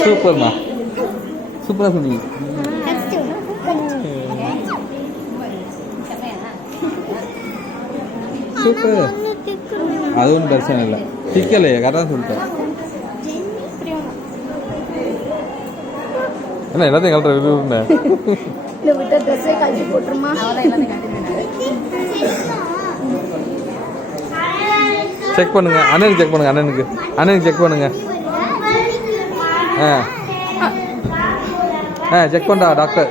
Super ma, super suni. Super. Adun personal la. Tickle ya, karena sulta. Ana, ela tinggal review na. Le vita dress e kalji potruma. Check பண்ணுங்க அண்ணனுக்கு செக் பண்ணுங்க அண்ணனுக்கு செக் பண்ணுங்க செக் பண்ணா டாக்டர்